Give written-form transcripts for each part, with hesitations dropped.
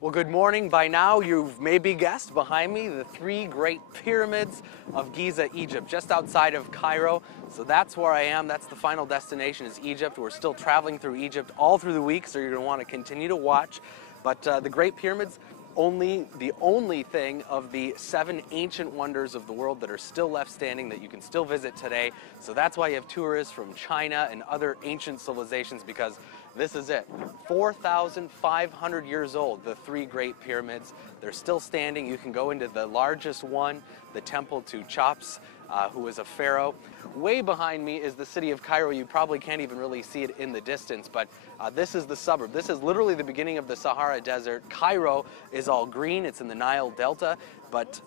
Well, good morning. By now, you've maybe guessed behind me the three great pyramids of Giza, Egypt, just outside of Cairo. So that's where I am. That's the final destination is Egypt. We're still traveling through Egypt all through the week, so you're going to want to continue to watch. But the Great Pyramids, the only thing of the 7 ancient wonders of the world that are still left standing that you can still visit today. So that's why you have tourists from China and other ancient civilizations, because this is it. 4,500 years old, the 3 Great Pyramids. They're still standing. You can go into the largest one, the temple to Cheops, who was a pharaoh. Way behind me is the city of Cairo. You probably can't even really see it in the distance, but this is the suburb. This is literally the beginning of the Sahara Desert. Cairo is all green. It's in the Nile Delta, but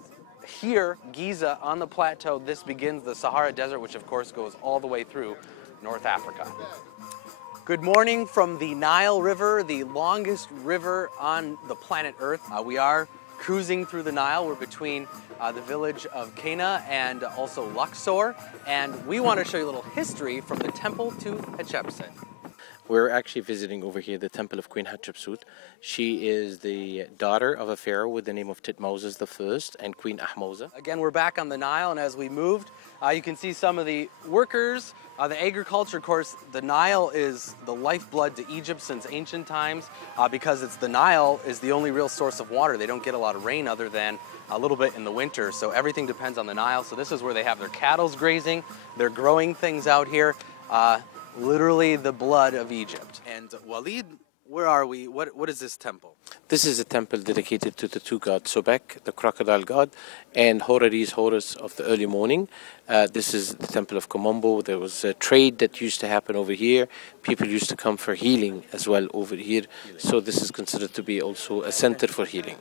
here, Giza, on the plateau, this begins the Sahara Desert, which of course goes all the way through North Africa. Good morning from the Nile River, the longest river on the planet Earth. We are cruising through the Nile. We're between the village of Cana and also Luxor, and we want to show you a little history from the temple to Hatshepsut. We're actually visiting over here the temple of Queen Hatshepsut. She is the daughter of a pharaoh with the name of Thutmose I and Queen Ahmose. Again, we're back on the Nile, and as we moved, you can see some of the workers, the agriculture. Of course, the Nile is the lifeblood to Egypt since ancient times, because the Nile is the only real source of water. They don't get a lot of rain other than a little bit in the winter, so everything depends on the Nile. So this is where they have their cattle grazing. They're growing things out here. Literally the blood of Egypt. And Walid, where are we? What is this temple? This is a temple dedicated to the 2 gods, Sobek, the crocodile god, and Horus of the early morning. This is the temple of Komombo. There was a trade that used to happen over here. People used to come for healing as well over here. So this is considered to be also a center for healing.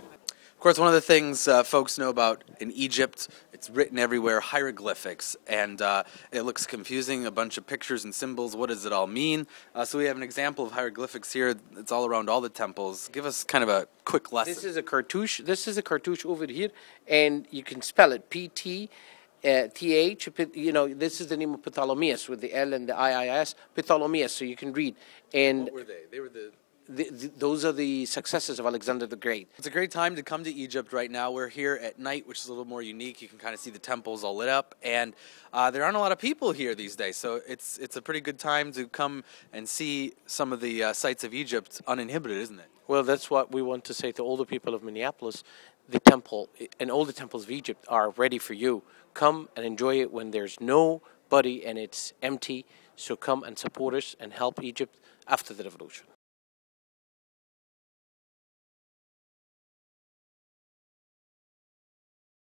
Of course, one of the things folks know about in Egypt, it's written everywhere, hieroglyphics, and it looks confusing, a bunch of pictures and symbols. What does it all mean? So we have an example of hieroglyphics here. It's all around all the temples. Give us kind of a quick lesson. This is a cartouche. This is a cartouche over here, and you can spell it P-T-H. You know, this is the name of Ptolemaeus with the L and the I-I-S. Ptolemaeus, so you can read. And what were they? They were those are the successors of Alexander the Great. It's a great time to come to Egypt right now. We're here at night, which is a little more unique. You can kind of see the temples all lit up, and there aren't a lot of people here these days, so it's a pretty good time to come and see some of the sights of Egypt uninhibited, isn't it? Well, that's what we want to say to all the people of Minneapolis. The temple and all the temples of Egypt are ready for you. Come and enjoy it when there's nobody and it's empty. So come and support us and help Egypt after the revolution.